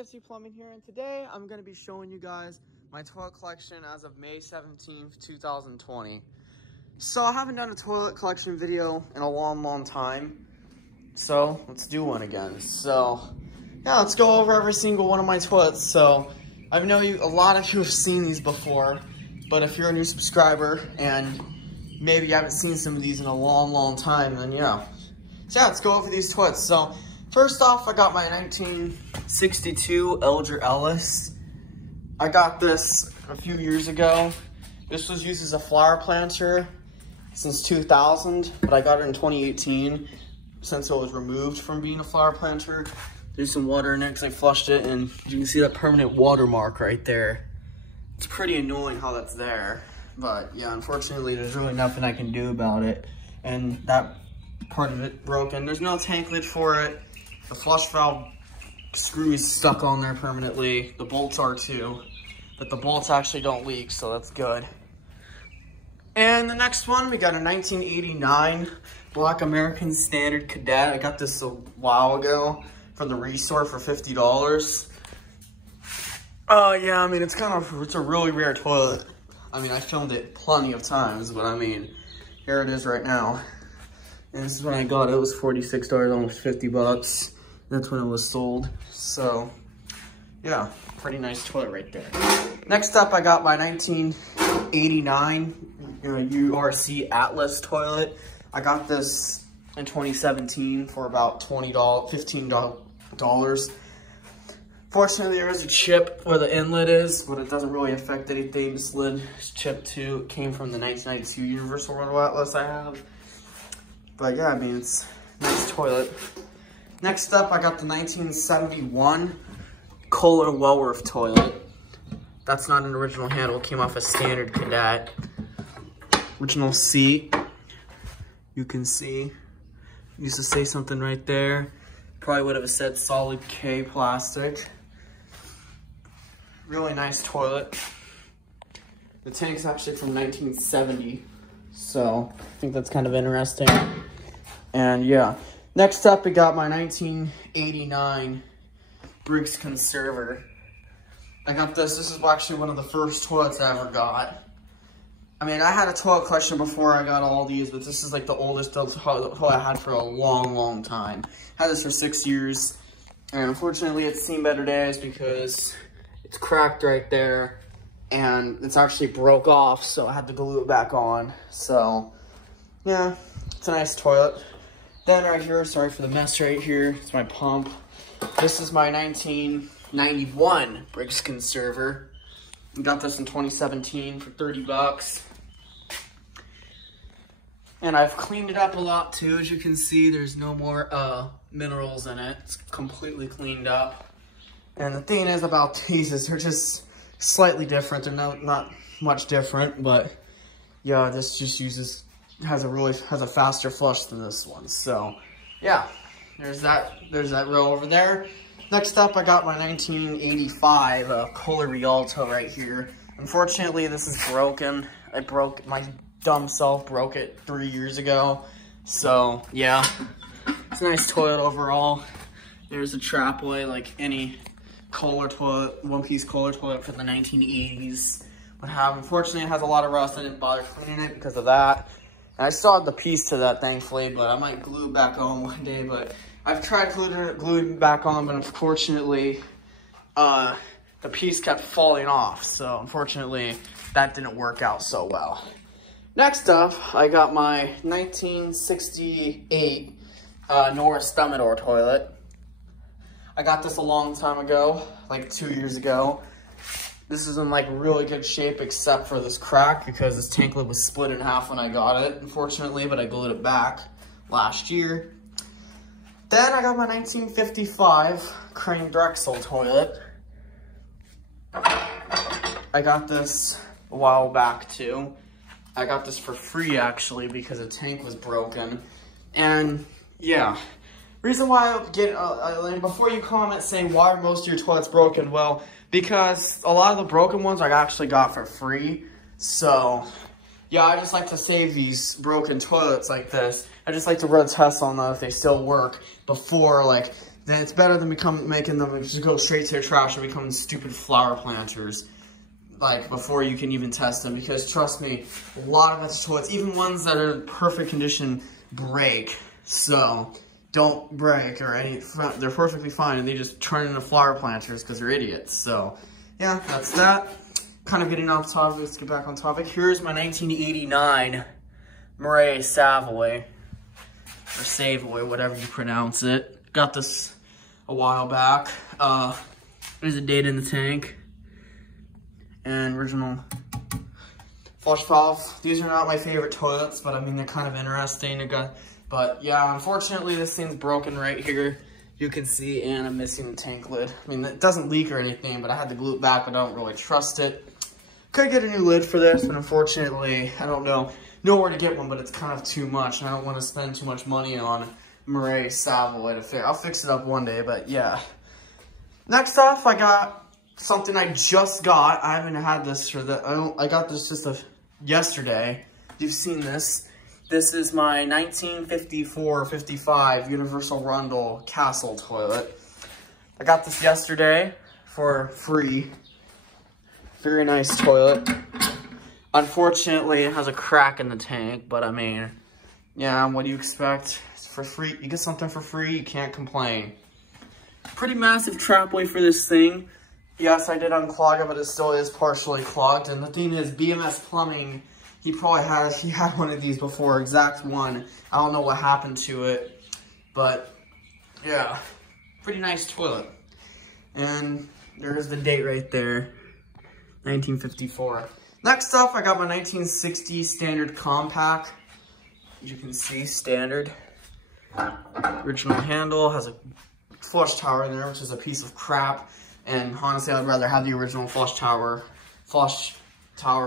JFC Plumbing here, and today I'm going to be showing you guys my toilet collection as of May 17th, 2020. So I haven't done a toilet collection video in a long time, so let's do one again. So yeah, let's go over every single one of my toilets. So I know a lot of you have seen these before, but if you're a new subscriber and maybe you haven't seen some of these in a long time, then yeah. So yeah, let's go over these toilets. So first off, I got my 1962 Elder Ellis. I got this a few years ago. This was used as a flower planter since 2000, but I got it in 2018 since it was removed from being a flower planter. There's some water in it because I flushed it, and you can see that permanent watermark right there. It's pretty annoying how that's there, but yeah, unfortunately, there's really nothing I can do about it. And that part of it broken. There's no tank lid for it. The flush valve screw is stuck on there permanently. The bolts are too, but the bolts actually don't leak, so that's good. And the next one, we got a 1989 Black American Standard Cadet. I got this a while ago from the resort for $50. Yeah, I mean, it's a really rare toilet. I mean, I filmed it plenty of times, but I mean, here it is right now. And this is when I got it. It was $46, almost 50 bucks. That's when it was sold. So, yeah, pretty nice toilet right there. Next up, I got my 1989 Urc Atlas Toilet. I got this in 2017 for about $15. Fortunately, there is a chip where the inlet is, but it doesn't really affect anything. This lid is chipped too. It came from the 1992 Universal Rental Atlas I have. But yeah, I mean, it's a nice toilet. Next up, I got the 1971 Kohler Toilet. That's not an original handle. It came off a standard Cadet. Original seat. You can see. Used to say something right there. Probably would have said solid K plastic. Really nice toilet. The tank's actually from 1970. So, I think that's kind of interesting. And yeah. Next up, we got my 1989 Briggs Conserver. I got this. This is actually one of the first toilets I ever got. I mean, I had a toilet collection before I got all these, but this is like the oldest toilet I had for a long time. Had this for 6 years, and unfortunately, it's seen better days because it's cracked right there, and it's actually broke off, so I had to glue it back on. So, yeah, it's a nice toilet. Then right here, sorry for the mess right here, it's my pump. This is my 1991 Briggs Conserver. I got this in 2017 for 30 bucks. And I've cleaned it up a lot too. As you can see, there's no more minerals in it. It's completely cleaned up. And the thing is about these is they're just slightly different. They're not much different, but yeah, this just has a faster flush than this one. So yeah, there's that row over there. Next up, I got my 1985 Kohler Rialto right here. Unfortunately, this is broken. My dumb self broke it 3 years ago. So yeah, it's a nice toilet overall. There's a trapway like any Kohler toilet, one-piece Kohler toilet for the 1980s would have. Unfortunately, it has a lot of rust. I didn't bother cleaning it because of that. And I still have the piece to that, thankfully, but I might glue it back on one day. But I've tried gluing it back on, but unfortunately, the piece kept falling off. So unfortunately, that didn't work out so well. Next up, I got my 1968 Norris Thermidor toilet. I got this a long time ago, like 2 years ago. This is in like really good shape except for this crack because this tank lid was split in half when I got it, unfortunately, but I glued it back last year. Then I got my 1955 Crane Drexel toilet. I got this a while back too. I got this for free actually because the tank was broken. And yeah, reason why I get, before you comment saying why are most of your toilets broken, well, because a lot of the broken ones I actually got for free. So yeah, I just like to save these broken toilets like this. I just like to run tests on them if they still work before like then it's better than making them just go straight to the trash or becoming stupid flower planters, like, before you can even test them. Because trust me, a lot of Atlas toilets, even ones that are in perfect condition, break. So don't break or any, they're perfectly fine, and they just turn into flower planters because they're idiots. So yeah, that's that. Kind of getting off topic, let's get back on topic. Here's my 1989 Mirage Savoye, or Savoye, whatever you pronounce it. Got this a while back. There's a date in the tank. And original flush valve. These are not my favorite toilets, but I mean, they're kind of interesting. But yeah, unfortunately, this thing's broken right here. You can see, and I'm missing the tank lid. I mean, it doesn't leak or anything, but I had to glue it back, but I don't really trust it. Could get a new lid for this, but unfortunately, I don't know where to get one, but it's kind of too much, and I don't want to spend too much money on Mirage Savoye to fix. I'll fix it up one day, but yeah. Next off, I got something I just got. I haven't had this for I got this just yesterday. You've seen this. This is my 1954-55 Universal Rundle Castle toilet. I got this yesterday for free. Very nice toilet. Unfortunately, it has a crack in the tank, but I mean, yeah, what do you expect? It's for free. You get something for free, you can't complain. Pretty massive trapway for this thing. Yes, I did unclog it, but it still is partially clogged. And the thing is, BMS Plumbing, he had one of these before, exact one. I don't know what happened to it, but yeah, pretty nice toilet. And there's the date right there, 1954. Next up, I got my 1960 standard compact. As you can see, standard. Original handle, has a flush tower in there, which is a piece of crap. And honestly, I'd rather have the original flush tower,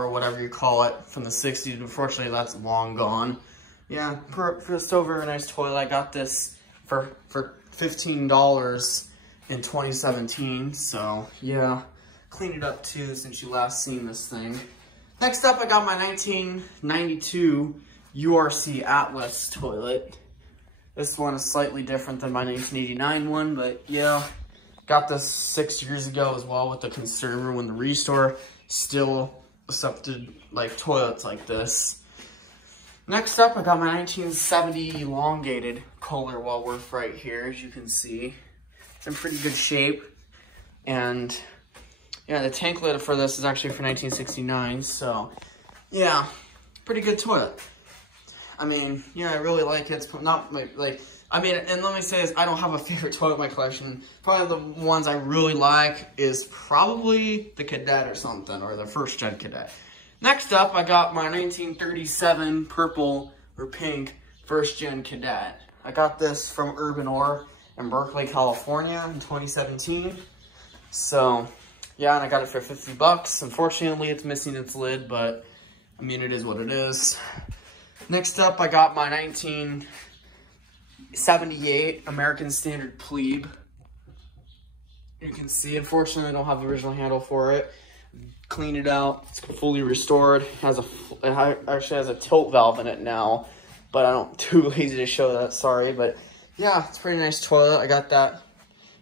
whatever you call it, from the 60s. Unfortunately, that's long gone. Yeah, still a very nice toilet. I got this for $15 in 2017. So yeah, cleaned it up too since you last seen this thing. Next up, I got my 1992 Urc Atlas Toilet. This one is slightly different than my 1989 one, but yeah. Got this 6 years ago as well with the Conserver when the Restore still accepted like toilets like this. Next up, I got my 1970 elongated Kohler Rialto right here, as you can see. It's in pretty good shape. And yeah, the tank lid for this is actually for 1969, so yeah, pretty good toilet. I mean, yeah, I really like it. It's not like, I mean, and let me say this, I don't have a favorite toilet in my collection. Probably the ones I really like is probably the Cadet or something, or the first gen Cadet. Next up, I got my 1937 purple or pink first gen Cadet. I got this from Urc in Berkeley, California in 2017. So yeah, and I got it for 50 bucks. Unfortunately, it's missing its lid, but I mean, it is what it is. Next up, I got my 1978 American Standard Plebe. You can see, unfortunately, I don't have the original handle for it. Cleaned it out. It's fully restored. It actually has a tilt valve in it now, but I don't too lazy to show that. Sorry, but yeah, it's a pretty nice toilet. I got that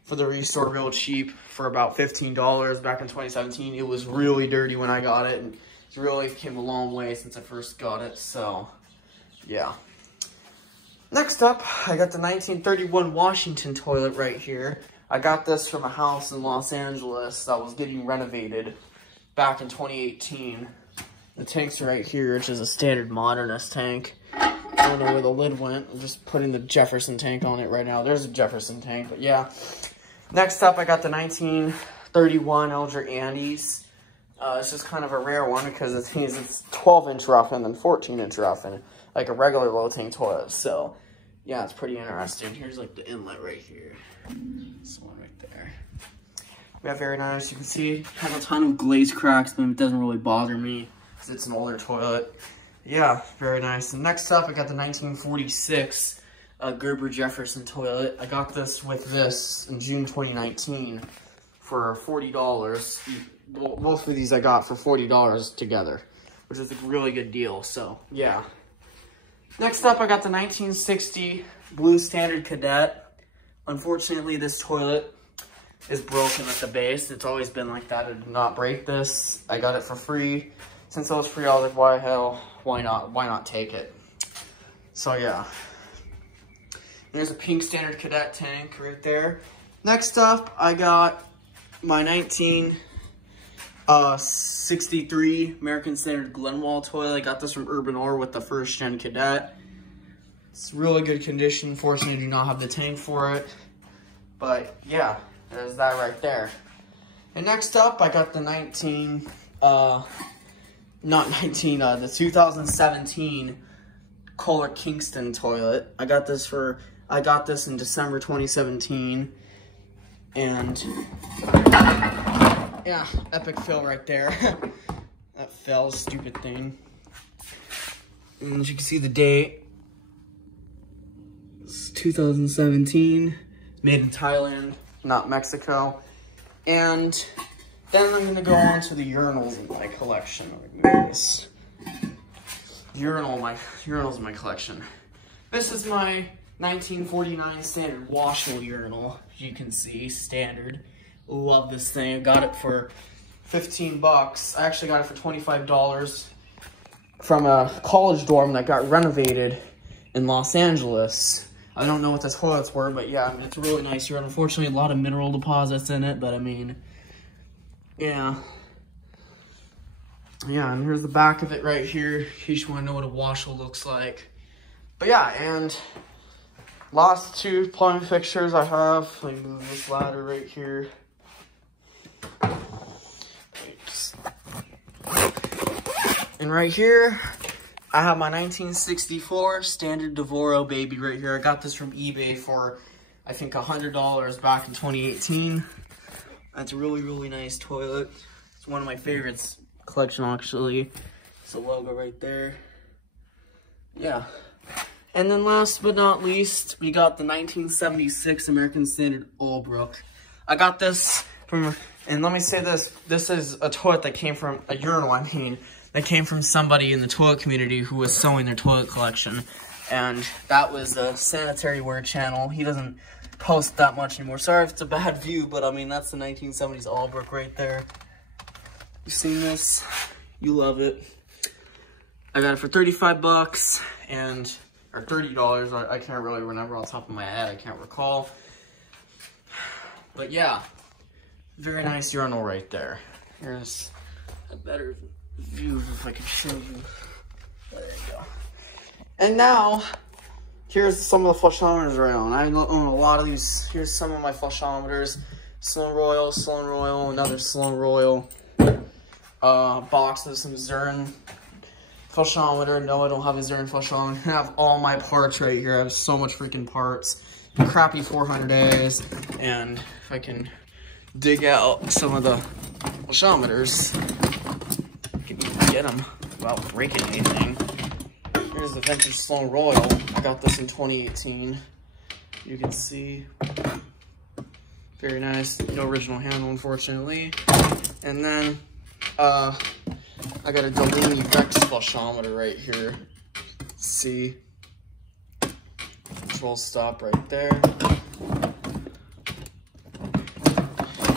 for the Restore real cheap for about $15 back in 2017. It was really dirty when I got it, and it really came a long way since I first got it. So yeah. Next up, I got the 1931 Washington toilet right here. I got this from a house in Los Angeles that was getting renovated back in 2018. The tank's right here, which is a standard modernist tank. I don't know where the lid went. I'm just putting the Jefferson tank on it right now. There's a Jefferson tank, but yeah. Next up, I got the 1931 Elder Ellis. It's just kind of a rare one because it's 12-inch rough and then 14-inch rough and like a regular low tank toilet. So yeah, it's pretty interesting. Here's like the inlet right here. This one right there. We have very nice. You can see have a ton of glaze cracks, but it doesn't really bother me because it's an older toilet. Yeah, very nice. And next up, I got the 1946 Gerber Jefferson toilet. I got this with this in June 2019 for $40. Both of these I got for $40 together, which is a really good deal. So yeah. Next up, I got the 1960 Blue Standard Cadet. Unfortunately, this toilet is broken at the base. It's always been like that. I did not break this. I got it for free. Since it was free, I was like, why not take it? So yeah. There's a pink standard Cadet tank right there. Next up, I got my 1963 American Standard Glenwall toilet. I got this from Urban Ore with the first gen Cadet. It's really good condition. Unfortunately, I do not have the tank for it. But yeah, there's that right there. And next up, I got the 2017 Kohler Kingston Toilet. I got this in December 2017. And yeah, epic fail right there. That fell, stupid thing. And as you can see the date, it's 2017, made in Thailand, not Mexico. And then I'm gonna go on to the urinals in my collection. Urinals in my collection. This is my 1949 standard washable urinal. You can see, standard. Love this thing. I got it for 15 bucks. I actually got it for $25 from a college dorm that got renovated in Los Angeles. I don't know what the toilets were, but yeah, I mean, it's a really nice urinal. Unfortunately, a lot of mineral deposits in it, but I mean, yeah. Yeah, and here's the back of it right here, in case you want to know what a washable looks like. But yeah, and last two plumbing fixtures I have. Let me move this ladder right here. And right here, I have my 1964 standard Devoro baby right here. I got this from eBay for, I think, $100 back in 2018. That's a really, really nice toilet. It's one of my favorites collection, actually. It's a logo right there. Yeah. And then last but not least, we got the 1976 American Standard Allbrook. I got this from, and let me say this is a toilet that came from, a urinal, I mean, that came from somebody in the toilet community who was selling their toilet collection. And that was a sanitary ware channel. He doesn't post that much anymore. Sorry if it's a bad view, but I mean, that's the 1970s Allbrook right there. You seen this? You love it. I got it for 35 bucks and, or $30. I can't really remember on top of my head. I can't recall. But yeah, very nice urinal right there. Here's a better view if I can show you. There you go. And now, here's some of the flushometers I own. I own a lot of these. Here's some of my flushometers. Sloan Royal, another Sloan Royal. Box of some Zern flushometer. No, I don't have a Zern flushometer. I have all my parts right here. I have so much freaking parts. Crappy 400As. And if I can dig out some of the flushometers, I can even get them without breaking anything. Here's the vintage Sloan Royal. I got this in 2018. You can see. Very nice. No original handle, unfortunately. And then, I got a Delaney Rex flushometer right here. See? Control stop right there.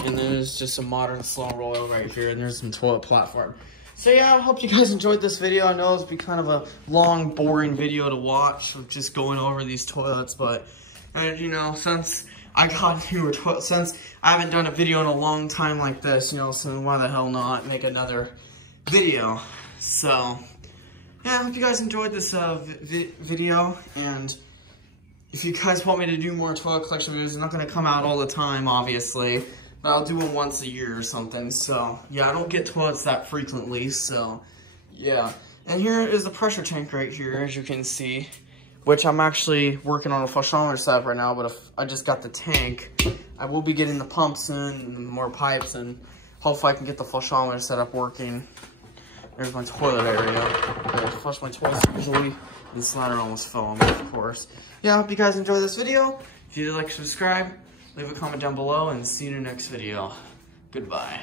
And there's just a modern Sloan Royal right here, and there's some toilet platform. So yeah, I hope you guys enjoyed this video. I know it's been kind of a long, boring video to watch of just going over these toilets, but you know, since I got newer toilets, since I haven't done a video in a long time like this, you know, so why the hell not make another video? So yeah, I hope you guys enjoyed this video, and if you guys want me to do more toilet collection videos, they're not going to come out all the time, obviously. But I'll do them once a year or something. So, yeah, I don't get toilets that frequently. So, yeah. And here is the pressure tank right here, as you can see. Which I'm actually working on a flushometer setup right now. But if I just got the tank, I will be getting the pumps in and more pipes. And hopefully I can get the flushometer setup working. There's my toilet area. I flush my toilets usually. This ladder almost fell on me, of course. Yeah, I hope you guys enjoyed this video. If you'd like to subscribe, leave a comment down below, and see you in the next video. Goodbye.